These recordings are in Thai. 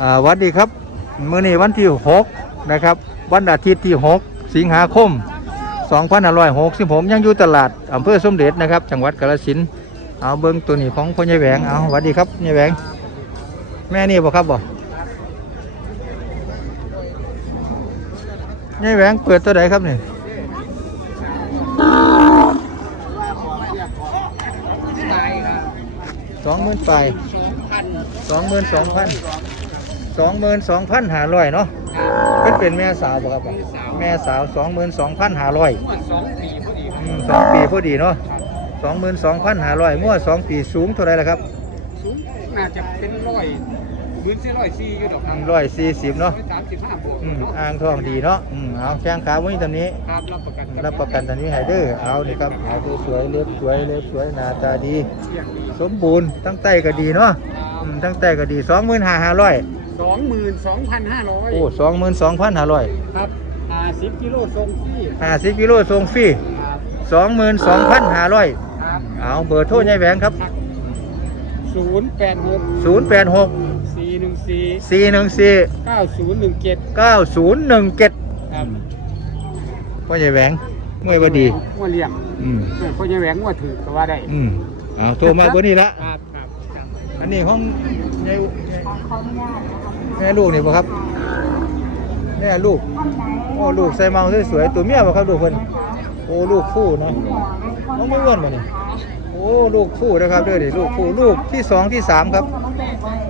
สวัสดีครับ มื้อนี้วันที่ 6 นะครับ วันอาทิตย์ที่ 6 สิงหาคม2566ยังอยู่ตลาดอำเภอสมเด็จนะครับ จังหวัดกาฬสินธุ์เอาเบิ่งตัวนี้ของพ่อใหญ่แหวงเอาสวัสดีครับใหญ่แหวง แม่นี่บ่ครับบ่ใหญ่แหวงเปิดตัวใดครับนี่สองหมื่นไปสองหมื่นสองพัน สองหมื่นสองพันห้าร้อยเนาะเป็นเป็นแม่สาวบ่ครับบ่แม่สาวสองหมื่นสองพันห้าร้อยสองปีพอดีสองปีพอดีเนาะสองหมื่นสองพันห้าร้อยมั่วสองปีสูงเท่าไรล่ะครับ สูงน่าจะเป็นร้อยหมื่นสี่ร้อยสี่อยู่ดอกครับร้อยสี่สิบเนาะร้อยสามสิบห้าบวกอืมเนาะอ่างทองดีเนาะอืมเอาแข้งขาวันนี้ตอนนี้ครับรับประกันรับประกันตอนนี้ไฮเดอร์เอานี่ครับเอาตัวสวยเล็บสวยเล็บสวยหน้าตาดีเสี่ยงดีสมบูรณ์ตั้งใต้ก็ดีเนาะอืมตั้งใต้ก็ดีสองหมื่นห้าห้าร้อย สองหมื่นสองพันห้าร้อยโอ้สองหมื่นสองพันห้าร้อยครับห้าสิบกิโลทรงที่ห้าสิบกิโลส่งฟรีครับสองหมื่นสองพันห้าร้อยครับเอาเบอร์โทรยายแหวงครับศูนย์แปดหกศูนย์แปดหกสี่หนึ่งสี่สี่หนึ่งสี่เก้าศูนย์หนึ่งเจ็ดเก้าศูนย์หนึ่งเจ็ดครับพ่อใหญ่แหวงเมื่อยพอดีงัวเลี้ยงอืมเออพ่อใหญ่แหวงงัวถือก็ว่าได้อืมเอาโทรมาเบอร์นี้ละครับครับครับอันนี้ห้องยาย แม่ลูกนี่ป่ครับ แม่ลูก โอ้ลูกใส่เมาสวยๆตัวเมียป่ครับลูกเพิ่นโอ้ลูกคู่เนาะน้องไม่อ้วนป่นี่โอ้ลูกคู่นะครับเด้อนี่ลูกคู่ลูกที่สองที่สามครับ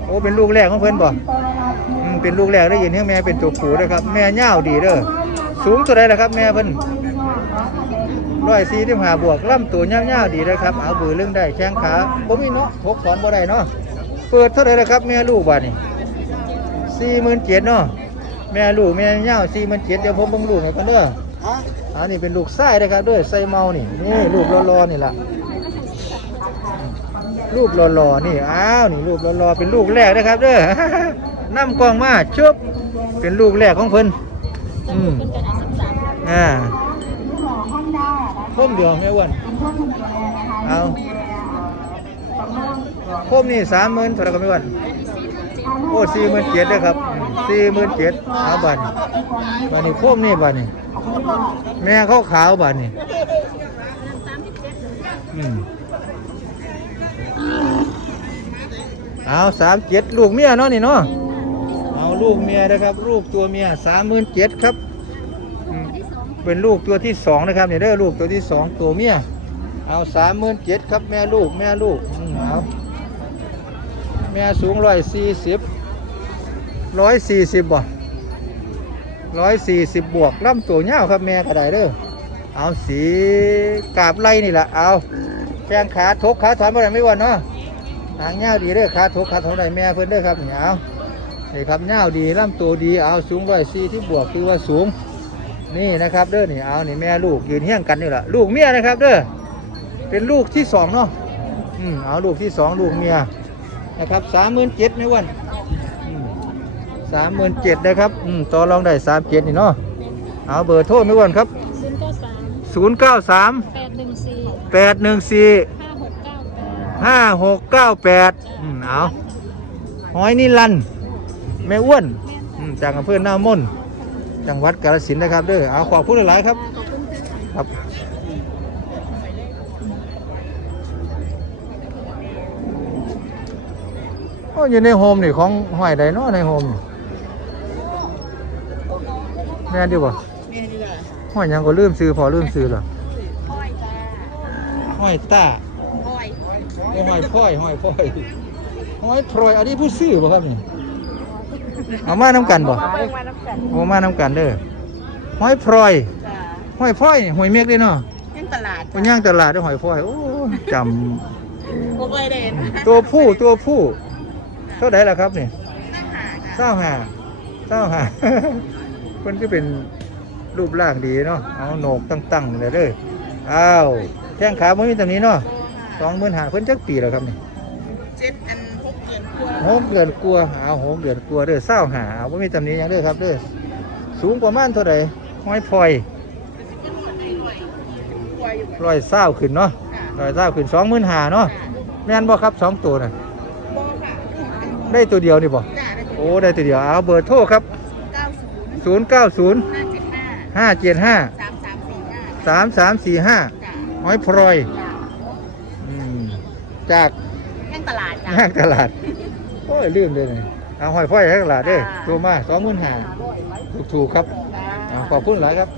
โอ้เป็นลูกแรกของเพิ่นบ่อืมเป็นลูกแรกได้ยินที่แม่เป็นตัวผู้นะครับ แม่ย่าวดีเด้อสูงตัวใดล่ะครับ แม่เพิ่นร้อยสี่ที่หาบวกล่ำตัวย่าวๆดีนะครับ เอาบือเรื่องได้แข้งขาบ่มีเนาะทกถอนบ่ได้เนาะเปิดเท่าไหร่ล่ะครับ แม่ลูกบัดนี่ สี่หมื่นเจ็ดเนาะแม่ลูกแม่ย่าวสี่หมื่นเจ็ดเดี๋ยวผมเบิ่งลูกให้กันเด้ออันนี้เป็นลูกไส้นะครับเด้อไส้เมานี่นี่ลูกรอๆนี่ล่ะรูปหล่อๆนี่อ้าวนี่รูปหล่อๆเป็นลูกแรกนะครับเด้อน้ำกล้องมาชุบเป็นลูกแรกของเพิ่นอืมอ่าพุ่มเดียวไม่อ้วนเอาพุ่มนี่สามหมื่นเท่าไหรก็ไม่อ้วน โอ้สี่หมื่นเจ็ดเลยครับสี่หมื่นเจ็ดเอาบัตรบัตรนี่พุ่มนี่บัตรนี่แม่เขาขาวบัตรนี่อืมเอาสามเจ็ดลูกเมียเนาะนี่เนาะเอาลูกเมียนะครับลูกตัวเมียสามหมื่นเจ็ดครับ เป็นลูกตัวที่สองนะครับเนี่ยเด้ลูกตัวที่สองตัวเมียเอาสามหมื่นเจ็ดครับแม่ลูกแม่ลูกอืมเอา แม่สูงร้อยสี่สิบร้อยสี่สิบบ่ร้อยสี่สิบบวกลำตัวเงาครับแม่กระไดเด้อเอาสีกาบไล่นี่แหละเอาแข้งขาทกขาถอนบ่ได้ไม่วันเนาะหางเงาดีเด้อขาทุกขาเท่าไรแม่เพิ่นเด้อครับเนี่เอานี่ครับเงาดีลำตัวดีเอาสูงร้อยสี่ที่บวกคือว่าสูงนี่นะครับเด้อนี่เอานี่แม่ลูกยืนเฮี้ยงกันนี่แหละลูกเมียนะครับเด้อเป็นลูกที่สองเนาะอืมเอาลูกที่สองลูกเมีย นะครับสามหมื่นเจ็ดไม่วันสามหมื่นเจ็ดนะครับอืมต่อรองได้สามเจ็ดนี่เนาะเอาเบอร์โทรไม่วันครับศูนย์เก้าสามแปดหนึ่งสี่ห้าหกเก้าแปดห้าหกเก้าแปดอืมเอาหอยนิลันแม่อ้วนจากอำเภอหน้ามนจังหวัดกาฬสินธุ์นะครับเด้อเอาขอบคุณหลายครับครับ โอ้อยู่ในโฮมนี่ของหอยใดเนาะในโฮมนี่แม่นดีบ่หอยหยังก็ลืมซื้อพอลืมซื้อเหรอห้อยจ้าหอยตาห้อยโอ้หอยพลอยหอยพลอยหอยพลอยอันนี้ผู้ซื้อบ่ครับนี่เอามาน้ำกันบ่เบิ่งมาน้ำกันเอามาน้ำกันเด้อหอยพลอยจ้าหอยพลอยหอยเมฆเด้เนาะยังตลาดมันย่างตลาดเด้อหอยพลอยโอ้จพวกเลยเด่นำตัวผู้ตัวผู้เท่าไหร่ล่ะครับนี่เศร้าหาเศร้าหาเพิ่นก็เป็นรูปร่างดีเนาะ เอาโหนกตั้งๆเลยเด้ออ้าวแข้งขาบ่มีตรงนี้เนาะสองหมื่นหาเพิ่นจักปีแล้วครับนี่เจ็ดอันหกเดือนกว่าโหมเดือนกลัวเอาโหมเดือนกลัวเด้อเศร้าหาเอาบ่มีตำหนิหยังเด้อครับเด้อ สูงประมาณเท่าไหร่ห้อยพลอยกลัวอยู่ร้อยเศร้าขึ้นเนาะร้อยเศร้าขึ้นสองหมื่นหาเนาะแม่นบ่ครับสองตัวน่ะบ่ค่ะ ได้ตัวเดียวนี่บ่จ้าได้โอ้โอ้ได้ทีเดียวเอาเบอร์โทรครับ เก้าศูนย์090 ห้าเจ็ดห้า575 สามสามสี่ห้า3345จ้ะห้อยพลอยจ้ะอืมจากแห้งตลาดจ้ะห้างตลาด โอ้ยลืมเลยนี่เอาห้อยพลอยห้างตลาดเด้อค่ะตัวมาสองหมื่นห้าถูกๆครับ อ่าขอบคุณหลายครับ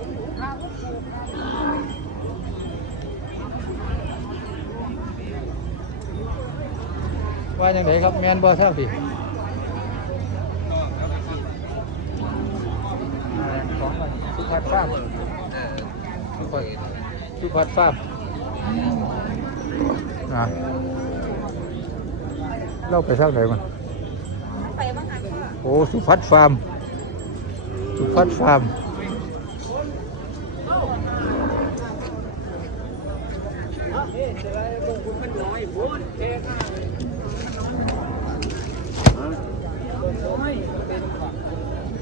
ว่าอย่างไรครับแมนบอท่าพี่ของมันสุพัฒน์ฟาร์มสุพัฒน์สุพัฒน์ฟาร์มอะเล่าไปทางไหนมันไปบ้างคะพ่อโอ้สุพัฒน์ฟาร์มสุพัฒน์ฟาร์ม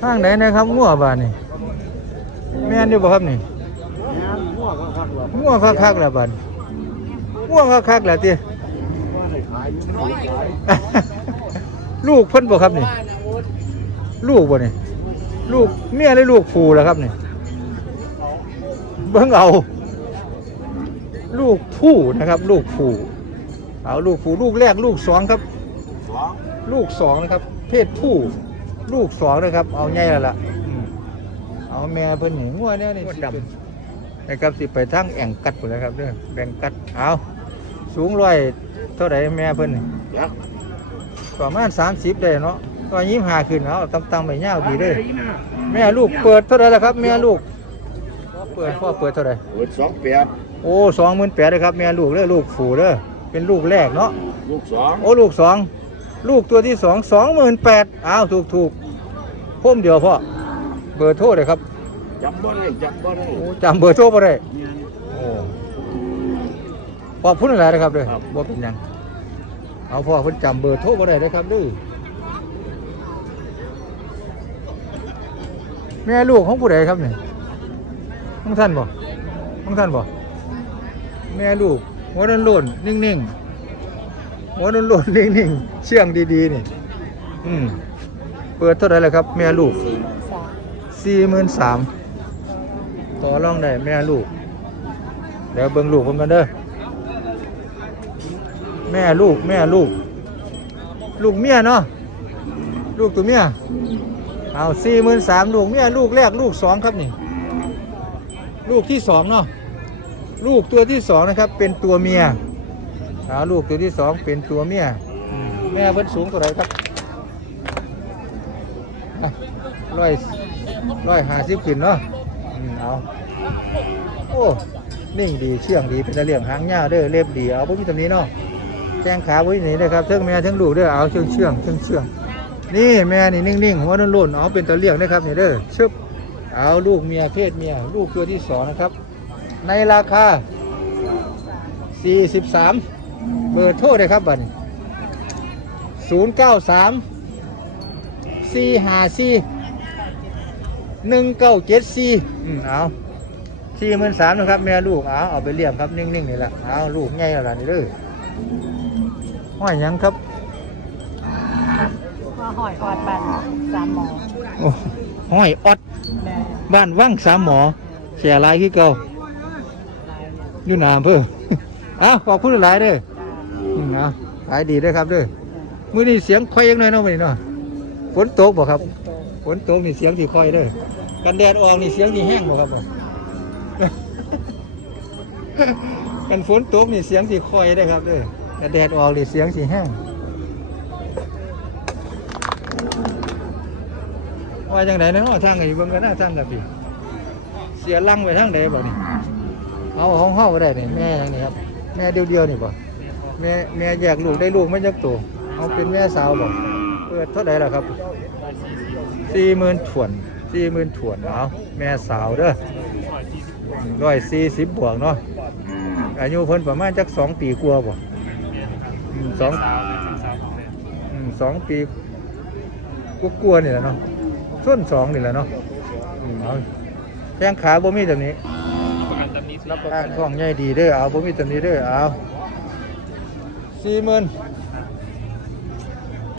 ห้างไหนนะครับงัวบ้านนี่แม่นอยู่บ่ครับนี่งัวคักๆแหละบ้านงัวคักๆแหละติลูกเพิ่นบ่ครับนี่ ลูกบ่นี่ลูกเมียหรือลูกผูแล้วครับนี่เบิ่งเอา ลูกผู้นะครับ ลูกผู้เอาลูกผู้ลูกแรกลูกสองครับ ลูกสองนะครับ เพศผู้ ลูกสองนะครับ เอาใหญ่แล้วล่ะอืมเอาแม่เพิ่นนี่งัวเนี่ยนี่ดำนะครับสิไปทางแอ่งกัดพุ่นแล้วครับเด้อแบ่งกัดเอาสูงร้อยเท่าไหร่แม่เพิ่นนี่ประมาณ30ได้เนาะก็ยิ้มหาขึ้นเอาตำๆไปยาวดีเด้อแม่ลูกเปิดเท่าไหร่ล่ะครับ แม่ลูกเปิดพ่อเปิดเท่าไหร่เปิดสองแปดโอ้สองหมื่นแปดเลยครับแม่ลูกเด้อลูกฝูเด้อเป็นลูกแรกเนาะลูกสองโอ้ลูกสอง ลูกตัวที่สองสองหมื่นแปดอ้าวถูกถูกพุ่มเดียวพ่อเบอร์โทรเลยครับจำบ่ได้จำบ่ได้โอ้จำเบอร์โทรบ่ได้เนี่ย โอ้พ่อพูดอะไรนะครับเด้อครับ บ่เป็นหยังเอาพ่อเพิ่นจำเบอร์โทรบ่ได้เลยครับเด้อแม่ลูกของผู้ใดครับนี่ของท่านบ่ของท่านบ่แม่ลูกหัวโล้นๆนิ่งๆ หัวนุ่นๆนิ่งๆเชื่องดีๆนี่อืมเปิดเท่าไหร่แล้วครับ แม่ลูกสี่หมื่นสามต่อรองได้แม่ลูก เดี๋ยวเบิ่งลูกผมกันเด้อแม่ลูกแม่ลูก ลูกเมียเนาะลูกตัวเมียเอาสี่หมื่นสามลูกเมียลูกแรกลูกสองครับนี่ ลูกที่สองเนาะลูกตัวที่สองนะครับ เป็นตัวเมีย เอาลูกตัวที่สองเป็นตัวเมียอืมแม่เพิ่นสูงเท่าไหร่ครับอะร้อยร้อยห้าสิบขึ้นเนาะอืมเอาโอ้นิ่งดีเชื่องดีเป็นตะเลี่ยงหางยาวเด้อเล็บดีเอาพวกนี้ตรงนี้เนาะแจ้งขาไว้นี่นะครับเทั้งแม่เทั้งลูกเด้อเอาเชื่องเชื่องเชื่องเชื่องนี่แม่นี่นิ่งๆหัวนุ่นๆเอาเป็นตะเลี่ยงนะครับนี่เด้อชึบเอาลูกเมียเพศเมียลูกตัวที่สองนะครับ ในราคา 43 เบอร์โทรเลยครับบัดนี้093 454 1974อืมเอา43,000นะครับ แม่ลูก เอาเอาไปเลี้ยงครับ นิ่งๆนี่แหละเอาลูกใหญ่แล้วล่ะนี่เด้อห้อยหยังครับมาหอยออดบันสามหมอโอ้ห้อยออดแม่บ้านว่างสามหมอเสียหลายคือเก่าอยู่หนามเพื่อเอาขอบคุณหลายเด้อ อืมเอาขายดีด้อครับเด้อมื้อนี้เสียงค่อยยังน้อยเนาะมื้อนี้เนาะฝนตกบ่ครับ ฝนตกนี่เสียงสิค่อยเด้อกันแดดออกนี่เสียงสิแห้งบ่ครับบ่ กันฝนตกนี่เสียงสิค่อยเด้อครับเด้อกันแดดออกนี่เสียงสิแห้งว่าจังไดเนาะทางกันอยู่เบิ่งกันนะทางกันพี่เสียลังไปทางใดบ่นี่เอาของเฮาก็ได้นี่แม่นี่ครับ แม่เดียวๆนี่บ่ แม่แม่แยกลูกได้ลูกไม่ยักตัวเอาเป็นแม่สาวบอกเปิดเท่าไหร่ล่ะครับสี่หมื่นถวนสี่หมื่นถวนเอาแม่สาวเด้อร้อยสี่สิบบวกเนาะอายุเพิ่นประมาณจักสองปีกว่าบ่อืมสองอืมสองปีกกลัวาๆนี่แหละเนาะส้นสองนี่แหละเนาะอืมเอาแข้งขาบ่มีแบบนี้รับประกันท้องใหญ่ดีเด้อเอาบ่มีตัวนี้เด้อเอา สี่หมื่น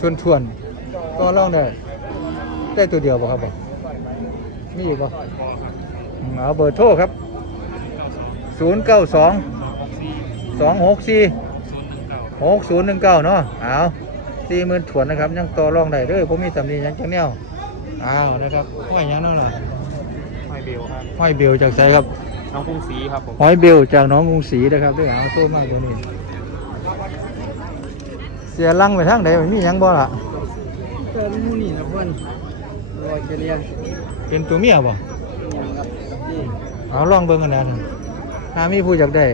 ทวนทวนๆก็ลองได้ได้ตัวเดียวบ่ครับบ่มีอีกบ่อืมเอาเบอร์โทรครับ0 9 2 2 6 4 6 0 1 9เนาะเอาสี่หมื่นถวนนะครับ ยังต่อรองได้เด้อผมมีตำหนิหยังจังแนวเอานะครับห้อยหยังเนั่นล่ะไม่เบลครับห้อยเบลจากไสครับน้องกรุงศรีครับผมห้อยเบลจากหน้องกรุงศรีนะครับเด้วยเอาโทษมากตัวนี้ เสียลังไปทางไหนมันมีหยังบ่ล่ะเจอมูนี่นะเพื่อนรอยเจริญเป็นตัวเมียบ่เอาลองเบิ่งกันนะถ้ามีผู้อยากได้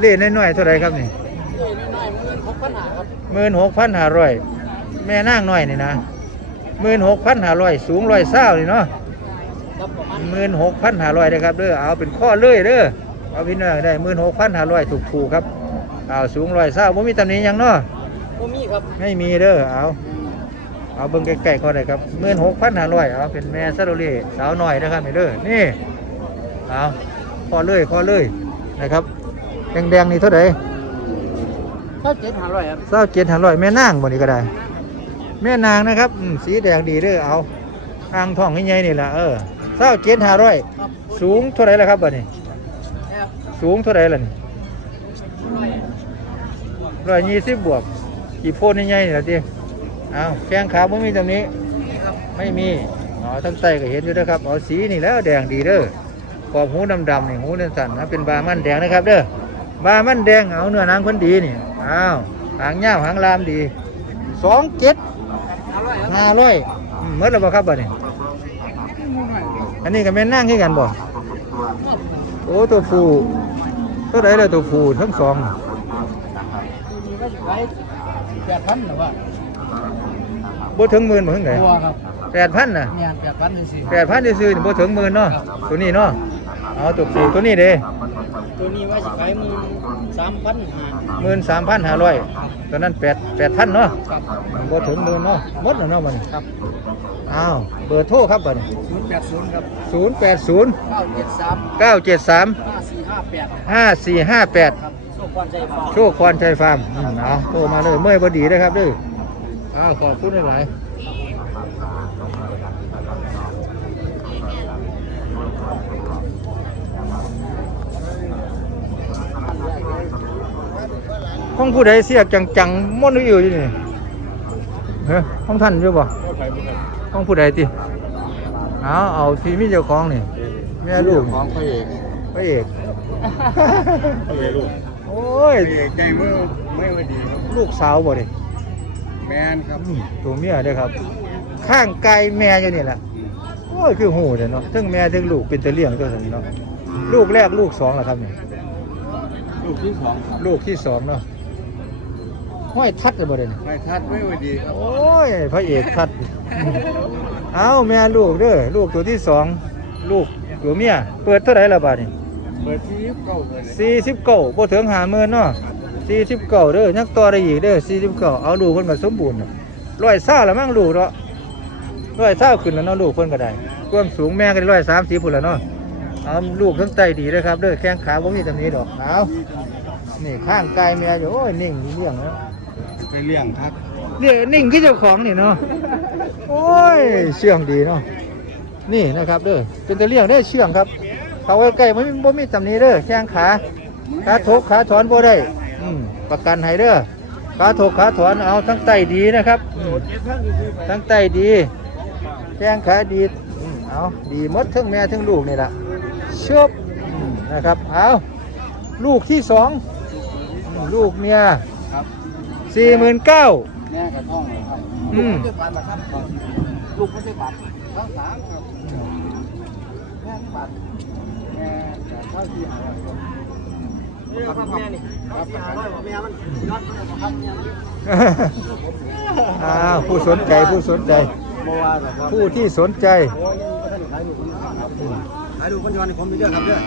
เล่นน้อยๆเท่าไหรครับนี่เอ้ยน้อยๆเงินหกพันหาครับหมื่นหกพันห้าร้อยแม่นางน้อยนี่นะหมื่นหกพันห้าร้อยสูงร้อยเศร้านี่เนาะรับประมาณหมื่นหกพันห้าร้อยนะครับเด้อเอาเป็นข้อเลยเด้อเอาพี่น้องได้หมื่นหกพันห้าร้อยถูกถูกๆครับเอาสูงร้อยเศร้าบ่มีตำหนิหยังเนาะ ก็มีครับไม่มีเด้อเอาเอาเบิ่งใกล้ๆก็ได้ครับหมื่นหกพันห้าร้อยเอาเป็นแม่ซาโรเล่สาวน้อยนะครับนี่เด้อนี่เอาข้อเลยข้อเลยนะครับแดงๆนี่เท่าไหร่เท่าเจ็ดหาร้อยครับเศร้าเจ็ดห้าร้อยแม่นางบ่นี่ก็ได้ แม่นางนะครับอืมสีแดงดีเด้อเอาอ่างทองใหญ่ๆนี่แหละเออเศร้าเจ็ดห้าร้อยครับสูงเท่าไหรล่ะครับบัดนี้ครับสูงเท่าไหรล่ะนี่ร้อยยี่สิบบวก กี่โพนใหญ่ๆนี่ล่ะจีเอาแข้งขาไม่มีตรงนี้ ไม่มีอ๋อทั้งใต้ก็เห็นอยู่นะครับเอสีนี่แล้วแดงดีเด้อขอบหูดำๆนี่หูเด่นสันนะเป็นบามันแดงนะครับเด้อบามันแดงเอาเนื้อนางคนดีนี่อ้าวหางยาวหางลามดีสองเจ็ดห้าร้อยอืมหมดแล้วบ่ครับบัดนี้มูหน่อยอันนี้ก็แม่นั่งให้กันบ่โอ้ตัวผู้ตัวใดเลยตัวผู้ทั้งสอง แปดพันหรือว่าบ่ถึงหมื่นบ่ถึงไหนตัวครับแปดพันน่ะเมียนแปดพันสี่แปดพันซื้อๆนี่บ่ถึงหมื่นเนาะตัวนี้เนาะเอาตัวผู้ตัวนี้เด้ตัวนี้ว่าจะขายมือสามพันห้าหมื่นสามพันห้าร้อยตัวนั้นแปดแปดพันเนาะครับบ่ถึงหมื่นเนาะหมดแล้วเนาะมันครับอ้าวเบอร์โทรครับบัดนี้ศูนย์แปดศูนย์ครับศูนย์แปดศูนย์เก้าเจ็ดสามเก้าเจ็ดสามห้าสี่ห้าแปดห้าสี่ห้าแปดครับ โชควันใจฟ้าโชคพรชัยฟาร์มอืมเอาโทรมาเลยเมื่อยพอดีนะครับเด้ออ้าวขอบคุณหลายๆ ของผู้ใดเสียกจังๆม่วนอยู่อยู่นี่เฮ้ยของท่านอยู่บ่ของผู้ใดติเอาเอาที่มีเจ้าของนี่แม่ลูกของพระเอกพระเอก พระเอกลูก โอ้ยพระเอกใจมือไม่ว่าดีครับลูกสาวบ่ดิแมนครับอืมตัวเมียเด้อครับ ข้างไกลแม่อยู่นี่แหละโอ้ยคือหูเด้อเนาะทั้งแม่ทั้งลูกเป็นตะเลี้ยงตัวนี้เนาะลูกแรกลูกสองแล้วครับนี่ลูกที่สองครับลูกที่สองเนาะห้อยทัดเลยบ่เด้อนี่ไม่ทัดไม่ว่าดีครับโอ้ยพระเอกทัด เอาแม่ลูกเด้อลูกตัวที่สองลูกตัวเมียเปิดเท่าไหร่ละบาทนี่ เปิดที่เก้าเลยสี่สิบเก้าบ่ถึงห้าหมื่นเนาะสี่สิบเก้าเด้อยังต่อได้อีกเด้อสี่สิบเก้าเอาลูกเพิ่นก็สมบูรณ์น่ะร้อยเศร้าแล้วมั้งลูกเนาะร้อยเศร้าขึ้นแล้วเนาะลูกเพิ่นก็ได้ความสูงแม่ก็ได้ร้อยสามสิบพุ่นแล้วเนาะเอาลูกทั้งไตดีเลยครับเด้อแข้งขาบ่มีตำหนิดอกเอานี่ข้างกายแม่อยู่โอ้ยนิ่งดีเลี้ยงแล้วไปเลี้ยงครับเนี่ยนิ่งคือเจ้าของนี่เนาะโอ้ยเชื่องดีเนาะนี่นะครับเด้อเป็นตะเลี้ยงได้อเชื่องครับ เขาใกล้ๆบ่มีบ่มีตำหนิเด้อแข้งขาขาทกขาถอนบ่ได้อืมประกันให้เด้อขาทกขาถอนเอาทั้งไตดีนะครับอืมทั้งไตดีแข้งขาดีอืมเอาดีหมดทั้งแม่ทั้งลูกนี่ล่ะชบอืมนะครับเอาลูกที่สองอืมลูกเมียครับสี่หมื่นเก้า แม่กับท้องเลยครับอืมลูกไม่ได้ปัดหรอกครับลูกไม่ได้ปัดทั้งสามครับแม่ที่ปัดแม่กับ ข้าวที่หาร้อยครับนี่ครับแม่นี่ครับหาร้อยแม่มันยอดมันครับเนี่ยมันอ่าผู้สนใจผู้สนใจบ่ว่าหรอกครับผู้ที่สนใจโอ้ยยังบ่ทันได้ขายลูกคนครับขายลูกคนย้อนให้ผมไปเด้อครับเด้อ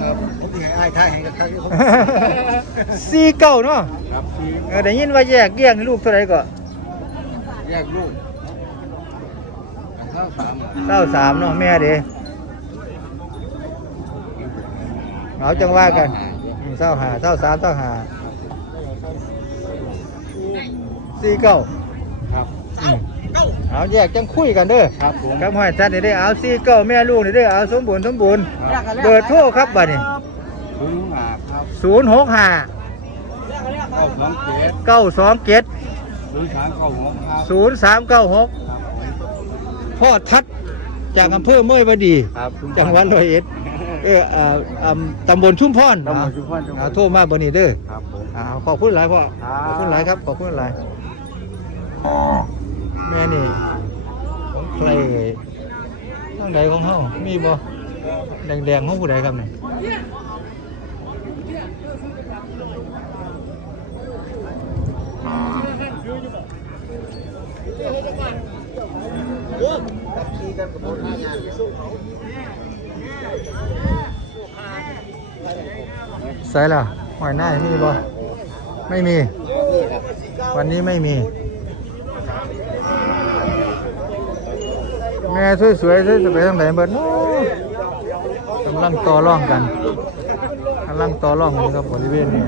ครับผมสิให้อ้ายทายให้กับครับผมสี่เก้าเนาะครับที่เออได้ยินว่าแยกแยกลูกเท่าไหร่ก็แยกลูกข้าวสามเต้าสามเนาะแม่เด้ เอาจังว่ากันอืมเต้าหาเต้าสามเต้าหาสี่เก้าครับอืมเอาแยกจังคุยกันเด้อครับผมครับห้อยจัดนี่เด้อเอาซี่เก้าแม่ลูกนี่เด้อเอาสมบูรณ์สมบูรณ์เบอร์โทรครับบัดนี้คุณหาครับศูนย์หกห้าเก้าสองเจ็ดเก้าสองเจ็ดศูนย์สามเก้าหกครับศูนย์สามเก้าหกครับพ่อทัดจากอำเภอเมยบดีครับจังหวัดร้อยเอ็ด เอออ่าอ่าตำบลชุมพรตำบลชุมพรจังหวัดเอาโทรมาบนนี้เด้อครับผม อ่าขอบคุณหลายพ่อครับ ขอบคุณหลายครับขอบคุณหลายแม่นี่ของใครเอ่ยทางใดของเฮามีบ่แดงๆของผู้ใดครับเนี่ย ใส่ละหอยหน้ามีบ่ไม่มี วันนี้ไม่มี แม่สวยๆสวยๆไปทางไหนเบิดโน้กำลังต่อร่องกันกำลังต่อร่องกันครับบริเวณนี้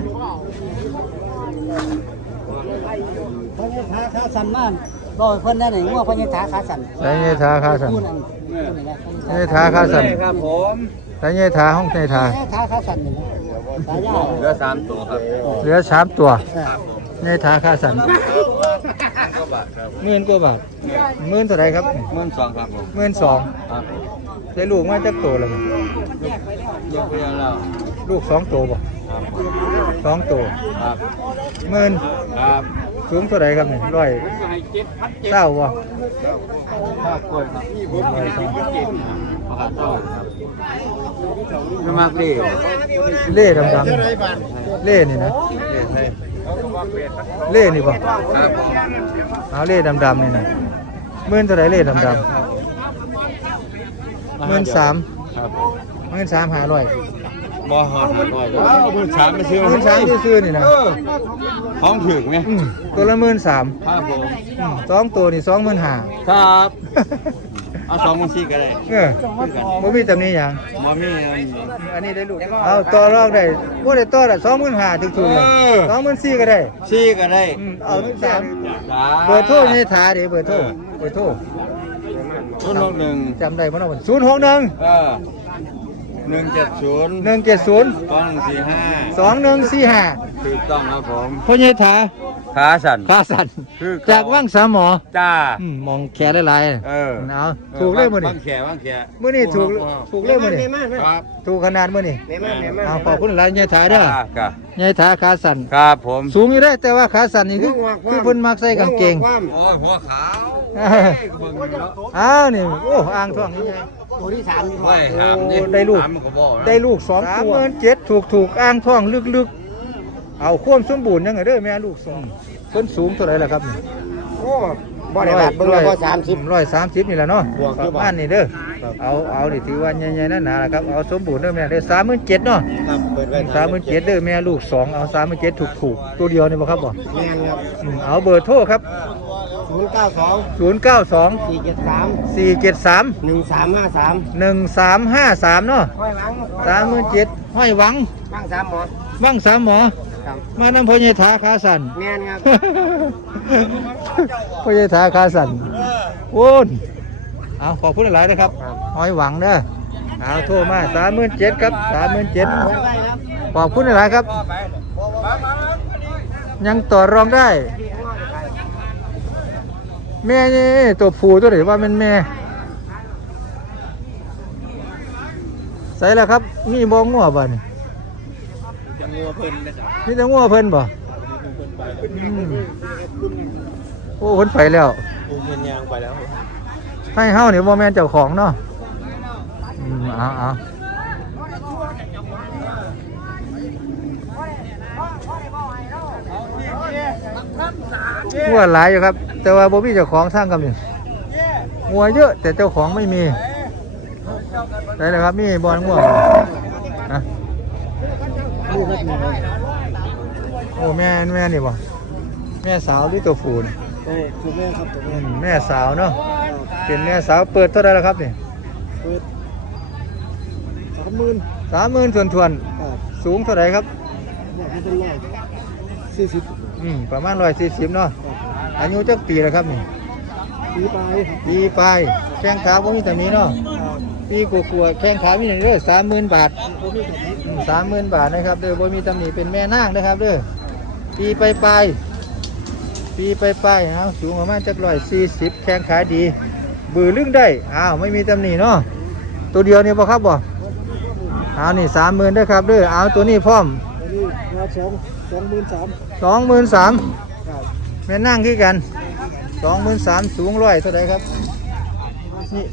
พญาขาขาสั่นมากบอกให้เพิ่นได้หนึ่งว่าพญาขาขาสั่นใส่เงยทาคาสัน พูดอันพูดอันนั้นเงยทาคาสันครับผมใส่เงยทาห้องเงยทาพญาขาขาสันนี่นะตายาเหลือสามตัวครับเหลือสามตัวเออเงยทาคาสันก็บาทครับหมื่นกว่าบาทหมื่นเท่าไหรครับเมื่อสองครับผมหมื่นสองครับผมได้ลูกมาจากโตแล้วมั้งยกไปแล้วลูกสองโตบ่ครับสองโตครับหมื่นครับ สูงเท่าไหรครับนี่ร้อยเศร้าวกล้วยครักาศเจ้าครับไม่ดิเล่ดำๆเล่นี่นะเล่นี่บ่ครับเอาเล่ดำๆนี่นะหมื่นเท่าไรเล่ดำๆหมื่นสามครับหมื่นสามหาร้อย บ่หอดหาร้อยว้าวหมื่นสามไม่ซื้อหมื่นสามซื้อๆนี่นะเออของถึงไหมอืมตัวละหมื่นสามครับผมสองตัวนี่สองหมื่นห้าครับเอาสองหมื่นสี่ก็ได้เออบ่มีตำหนี้หยังมามีอันนี้ได้ลูกเอาต่อรองได้บ่ได้ต่อละสองหมื่นห้าถูกๆเลยสองหมื่นสี่ก็ได้สี่ก็ได้อืมเอาสามจ้าเบอร์โทรนี่ถาเด้เบอร์โทรเบอร์โทรทุนลงหนึ่งจำได้บ่เนาะศูนย์หกหนึ่งเออ หนึ่งเจ็ดศูนย์หนึ่งเจ็ดศูนย์สองสี่ห้าสองหนึ่งสี่ห้าถูกต้องครับผมพ่อใหญ่ถาขาสั่นขาสันคือเจากว่างสามหมอจ้าอืมมองแขนหลายๆเออเอาถูกเลยมื้อนี้บางแขบางแขมื้อนี้ถูกถูกเลยมื้อนี้ครับถูกขนาดมื้อนี้เอาขอบคุณหลายยายถาเด้อครับยายถาขาสั่นครับผมสูงอยู่ได้แต่ว่าขาสั่นนี่คือคือเพิ่นมักใส่กางเกงโอ้ยหัวขาวเอ้ยเบิ่งอยู่แล้วอ้าวนี่โอ้อ่างท้องนี่ไง ตัวที่สามนี่ไม่ถามดิโอ้ได้ลูก ถามมันก็บอกนะได้ลูกสองตัว37,000ถูกถูกอ่างท้องลึกๆ เอาความสมบูรณ์ยังไงเด้อแม่ลูกสองเพิ่นสูงเท่าไหร่ล่ะครับนี่โอ้ บ่ได้บาทเบิ่งแล้วบ่สามสิบ ร้อยสามสิบนี่แหละเนาะบวกปอยู่ระบ่มาณนี้เด้อเอาเอาดิถือว่าใหญ่ๆนั่นหนาละครับเอาสมบูรณ์เด้อแม่เด้อสามหมื่นเจ็ดเนาะครับเปิดไว้สามหมื่นเจ็ดเด้อแม่ลูกสองเอาสามหมื่นเจ็ดถูกถูกๆตัวเดียวนี่บ่ครับบ่แม่นครับอืมเอาเบอร์โทรครับศูนย์เก้าสองศูนย์เก้าสองสี่เจ็ดสามสี่เจ็ดสามหนึ่งสามห้าสามหนึ่งสามห้าสามเนาะห้อยหวังสามหมื่นเจ็ดห้อยหวังตั้งสามหมอวังสามหมอ ครับมานำพ่อใหญ่ถาขาสั่นแม่นครับพ่อใหญ่ถาขาสั่นโอ้นเอาขอบคุณหลายๆนะครับห้อยหวังเด้อเอาโทรมาสามหมื่นเจ็ดครับสามหมื่นเจ็ดขอบคุณหลายๆครับ ยังต่อรองได้ แม่นี่ตัวผู้ตัวไหนว่าเป็นแม่ ใส่แล้วครับ มีบ่งัวบ่นี่จะ งัวเพิ่นนะจ๊ะมีแต่งัวเพิ่นบ่อืมโอ้เพิ่นไปแล้วปูเงินยางไปแล้วให้เฮานี่บ่แม่นเจ้าของเนาะอืมเอาเอางัวหลายอยู่ครับ แต่ว่าบ่มีเจ้าของสร้างกับนี่งัวเยอะแต่เจ้าของไม่มีได้เลยครับมีบอลงัวนะ โอ้แม่แม่นี่บ่แม่สาวหรือตัวฟูนเอ้ยถูกแม่ครับถูกอืแม่มแม่สาวเนาะเป็นแม่สาวเปิดเท่าไหรแล้วครับนี่เปิดสามหมื่นสามหมื่นทวนทวนครับๆสูงเท่าไหรครับอยากให้เป็นไงสี่สิบอืมประมาณร้อยสี่สิบเนาะอายุจักปีแล้วครับนี่ปปีปลายปีปลายแข้งขาบ่มีแต่นี้เนาะปีกลัวๆแข้งขามีหนึ่งเด้อสามหมื่นบาท สามหมื่นบาทนะครับเด้อบ่มีตำหนิเป็นแม่นางนะครับเด้อปีปลายปลายๆปีปลายปลายๆเอาสูงประมาณจักร้อยสี่สิบแข้งขาดี บือลึงได้อ้าวไม่มีตำหนิเนาะตัวเดียวนี่บ่ครับบ่เอานี่สามหมื่นด้อครับเด้อเอาตัวนี้พร้อมอันนี้มาสองสองหมื่นสามสองหมื่นสามครับแม่นั่งคือกันสองหมื่นสามสูงร้อยเท่าไหรครับนี่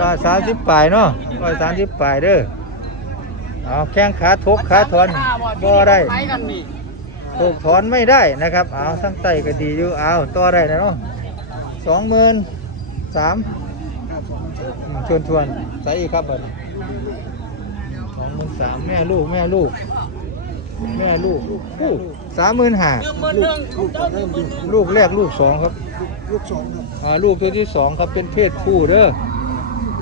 ร้อยสามสิบปลายเนาะร้อยสามสิบปลายเด้อ เอาแข้งขาทกขาถอนบ่ได้ทกถอนไม่ได้นะครับเอาทั้งไตก็ดีอยู่เอาต่อได้นะเนาะสองหมื่นสามชวนชวนๆใส่อีกครับบัดสองหมื่นสามแม่ลูกแม่ลูก แม่ลูกลูกสามหมื่นห้าลูกลูกเริ่มดีลูกแรกลูกสองครับลูกสองครับอ่าลูกตัวที่สองครับเป็นเพศผู้เด้อ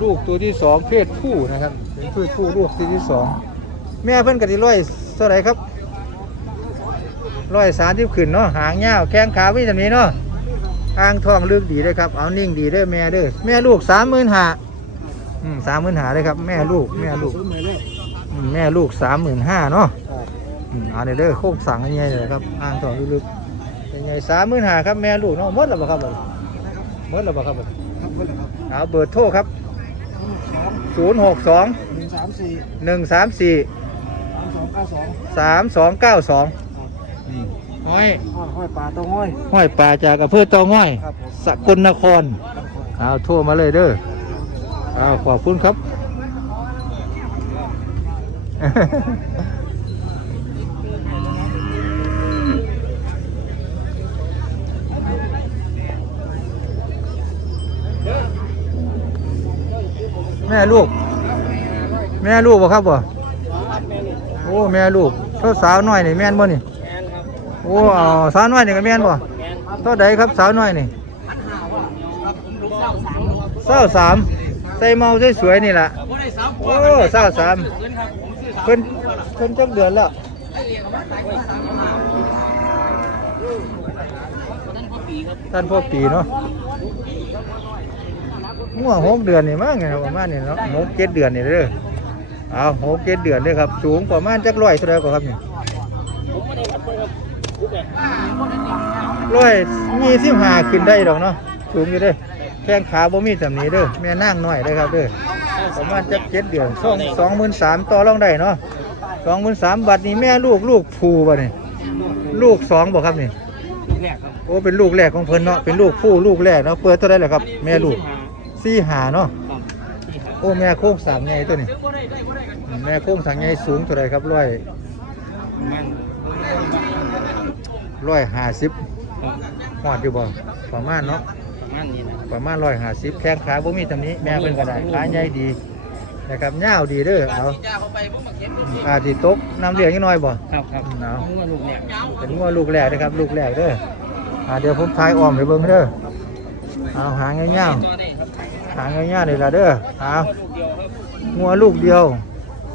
ลูกตัวที่สองเพศผู้นะครับ เป็นเพศผู้ลูกตัวที่สอง แม่เพิ่นกะทิร้อยเท่าไรครับร้อยสามสิบขึ้นเนาะหางยาวแข้งขาวิ่งแบบนี้เนาะอ่างทองลึกดีเลยครับเอานิ่งดีเด้อแม่เด้อแม่ลูกสามหมื่นห้าอืมสามหมื่นห้าเลยครับ แม่ลูกแม่ลูกแม่ลูกสามหมื่นห้าเนาะอืมเอันนี้เด้อโค้งสั่งยังไงเลยครับอ่างทองลึกๆเป็นไงสามหมื่นหาครับแม่ลูกเนาะมดแล้วบ่ครับบ่หมดแล้วบ่ครับบ่ครับเพื่อนครับเอาเบอร์โทรครับศูนย์หกสองหนึ่งสามสี่ เก้าสองสามสองเก้าสองห้อยห้อยห้อยปลาตัวห้อยห้อยป่าจากอำเภอเตาง่อยครับผมสกลนครเอาโทรมาเลยเด้อเอาขอบคุณครับ แม่ลูก แม่ลูกบ่ครับบ่โอ้แม่ลูกเท่าสาวน้อยนี่แม่นบ่นี่โอ้เอาสาวน้อยนี่ก็แม่นบ่เท่าใดครับสาวน้อยนี่เศร้าสามใส่เมาสวยๆนี่ล่ะโอ้เศร้าสามเพิ่นเพิ่นจักเดือนแล้วท่านพ่อปีเนาะง่วงหกเดือนนี่มั้งไงประมาณนี้เนาะหกเจ็ดเดือนนี่เด้อ เอาหกเจ็ดเดือนเด้อครับ สูงประมาณจักร้อยเท่าไหร่ก็ครับนี่ร้อยมีสิบห้าขึ้นได้ดอกเนาะสูงอยู่เด้อแข้งขาบ่มีจำนี้เด้อแม่นั่งน้อยเด้อครับเด้อประมาณจักเจ็ดเดือนสองสองหมื่นสามต่อรองได้เนาะสองหมื่นสามบัตรนี้แม่ลูกลูกผูบ่นี่ลูกสองบ่ครับนี่โอ้เป็นลูกแรกของเพิ่นเนาะเป็นลูกผู้ลูกแรกเนาะเปิดเท่าไหรล่ะครับ แม่ลูกสี่หาเนาะ อ้แม่โค้งสามไงตัวนี้อืมแม่โค้งสามไงสูงเท่าไหรครับร้อยร้อยห้าสิบหอดอยู่บ่ประมาณเนาะประมาณนี้นะประมาณร้อยห้าสิบแข้งขาบ่มีตำหนี้แม่เพิ่นก็ได้ขาใหญ่ดีนะครับยาวดีเด้อเอาอาทิตกน้ำเลี้ยงนิดหน่อยบ่ครับครับเอาเมื่อลูกเนี่ยเป็นงัวลูกแรกนะครับลูกแรกเด้ออ่าเดี๋ยวผมทายอ้อมให้เบิ่งเด้อเอาหางเงี้ยวๆ หางเงี้ยๆนี่ล่ะเด้อเอางัวลูกเดียว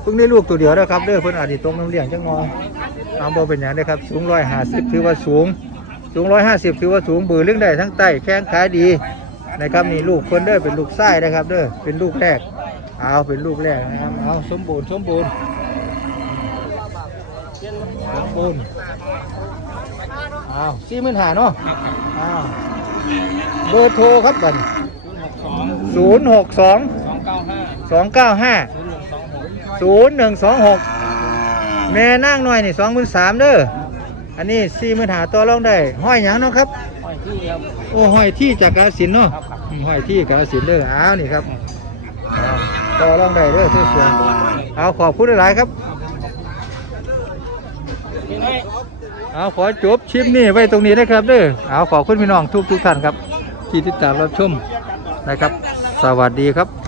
เพิ่งได้ลูกตัวเดียวนะครับเด้อเพิ่นอาจสิตกน้ำเลี้ยงจังงอเอาบ่เป็นหยังเด้ครับ สูง150ถือว่าสูง สูง150ถือว่าสูงบือเรื่องได้ทั้งไตแข้งขาดีนะครับนี่ลูกเพิ่นเด้อเป็นลูกไส้นะครับ เด้อเป็นลูกแรก เอาเป็นลูกแรกนะครับ เอาสมบูรณ์สมบูรณ์สมบูรณ์อ้าวสี่หมื่นหาเนาะอ้าวเบอร์โทรครับบัน ศูนย์หกสองศูนย์หกสองสองเก้าห้าสองเก้าห้าศูนย์หนึ่งสองหกศูนย์หนึ่งสองหกแม่นั่งหน่อยนี่สองหมื่นสามเด้ออันนี้สี่หมื่นหาตัวรองได้ ห้อยหยังเนาะครับ ห้อยที่ครับโอ้ห้อยที่จากกาฬสินธุ์เนาะครับครับอืมห้อยที่กาฬสินธุ์เด้ออ้าวนี่ครับอ้าวตัวรองได้เด้อสวยๆเอาขอบคุณหลายๆครับเห็นไหมเอาขอจบชิปนี้ไว้ตรงนี้นะครับเด้อเอาขอบคุณพี่น้องทุกทุกๆท่านครับ ที่ติดตามรับชมนะครับ สวัสดีครับ